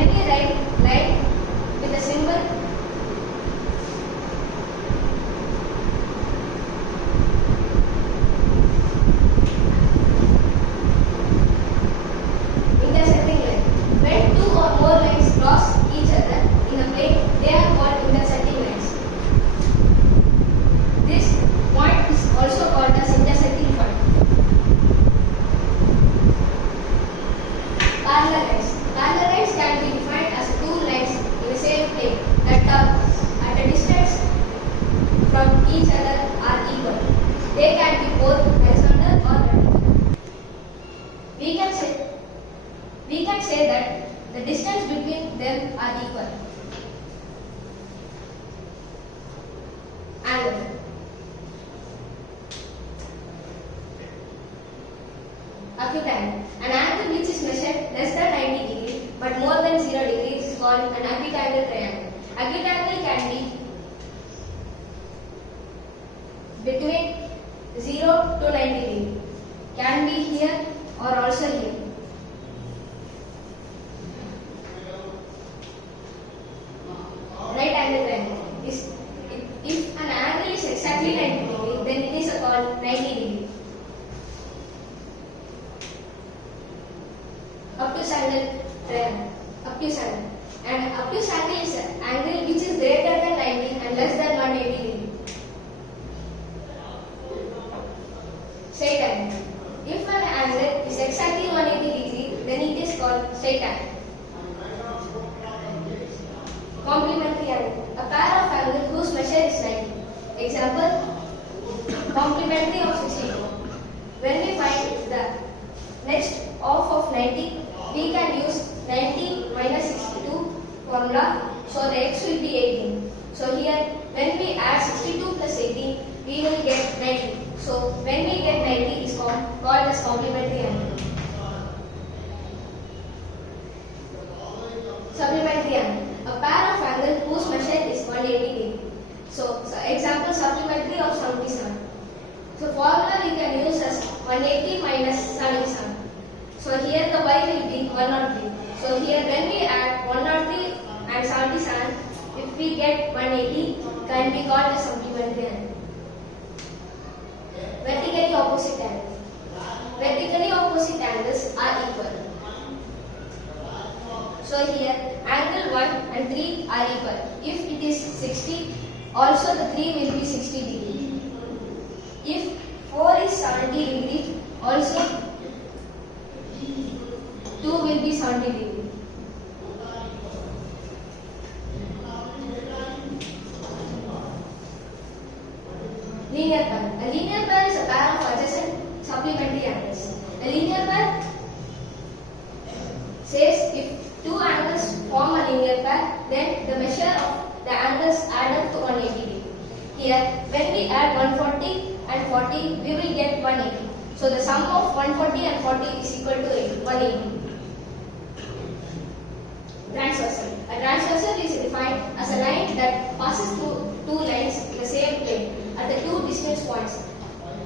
when we write line with a symbol intersecting line, when two or more lines cross each other in a plane, they are called intersecting lines. This point is also called as intersecting point. Parallel lines. Parallel lines can be defined as two lines in the same plane that are at a distance from each other are equal. They can be both horizontal or vertical. We can say that the distance between them are equal. Angle. Acute angle. An angle which is measured less than 90 degrees but more than 0 degrees is called an acute angle triangle. Acute angle can be between 0 to 90 degrees. Can be here or also here. Right angle triangle. If an angle is exactly 90 degrees, then it is called 90 degree. Obtuse angle triangle. Obtuse angle. And obtuse angle is an angle which is greater than 90 and less than 180 degree. Straight angle. If an angle is exactly 180 degree, then it is called straight angle. Complementary angle. A pair of angles whose measure is 90. Example, complementary of 62. When we find the next half of 90, we can use 90 minus 62 formula, so the x will be 18. So here, when we add 62 plus 18, we will get 90. So when we get 90, is called as complementary angle. Supplementary angle. A pair of angles whose measure is 180 degree. So example, supplementary of 77. So formula we can use as 180 minus 77. So here the y will be 103. So here when we add 103 and 77, if we get 180, can be called as supplementary angle. Vertically opposite angles. Vertically opposite angles are equal. So here angle 1 and 3 are equal. If it is 60, also the 3 will be 60 degree. If 4 is 70 degree, also 2 will be 70 degree. Linear pair. A linear pair is a pair of adjacent supplementary angles. A linear pair says if two angles form a linear pair, then the measure of the angles add up to 180 degree. Here, when we add 140 and 40, we will get 180. So the sum of 140 and 40 is equal to 180. Transversal. A transversal is defined as a line that passes through two lines in the same plane at the two distance points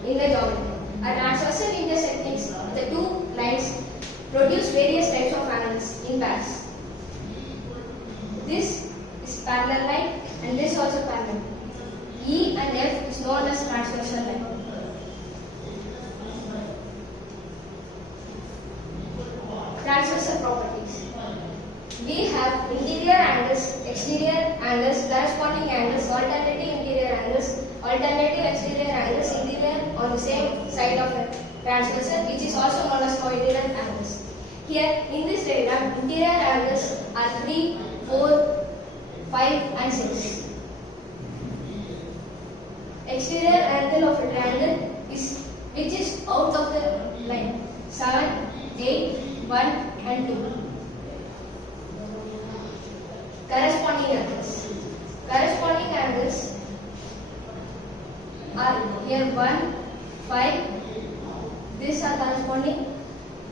in the geometry. A transversal intersecting the two lines produce various types of angles in pairs. This is parallel line and this also parallel. E and F is known as transversal line. Transversal properties. We have interior angles, exterior angles, corresponding angles, alternative interior angles, alternative exterior angles, interior on the same side of a transversal, which is also known as coincident angles. Here in this diagram, interior angles are 3, 4, 5 and 6. Exterior angle of a triangle is which is out of the line 7, 8, 1 and 2. Corresponding angles. Corresponding angles are here 1, 5. These are corresponding.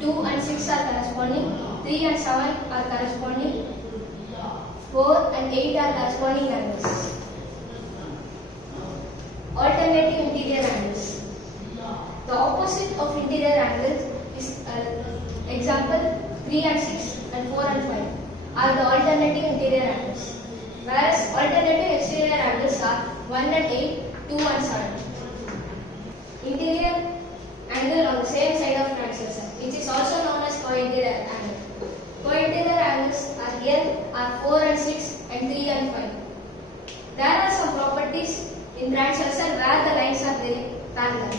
2 and 6 are corresponding. 3 and 7 are corresponding. 4 and 8 are corresponding angles. Alternative interior angles. The opposite of interior angles is example 3 and 6 and 4 and 5. are the alternative interior angles, whereas alternative exterior angles are 1 and 8, 2 and 7. Interior angle on the same side of transversal, which is also known as co-interior angle. Co-interior angles are here are 4 and 6 and 3 and 5. There are some properties in transversal where the lines are very parallel.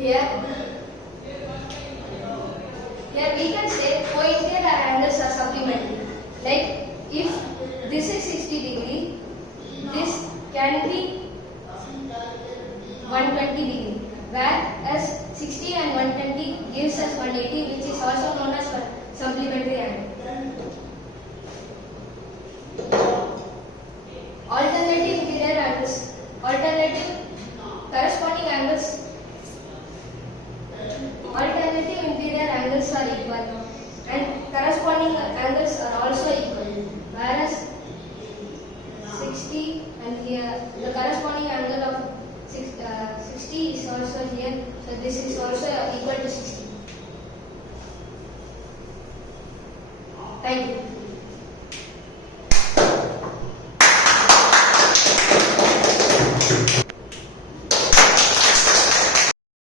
Here we can say co-interior angles are supplementary. Like if this is 60 degree, this can be 120 degree. Whereas 60 and 120 gives us 180, which is also known as supplementary angle. Alternative interior angles. Alternative corresponding angles. Alternative interior angles are equal and corresponding angles are also equal. Whereas 60 and here the corresponding angle of 60 is also here, so this is also equal to 60. Thank you.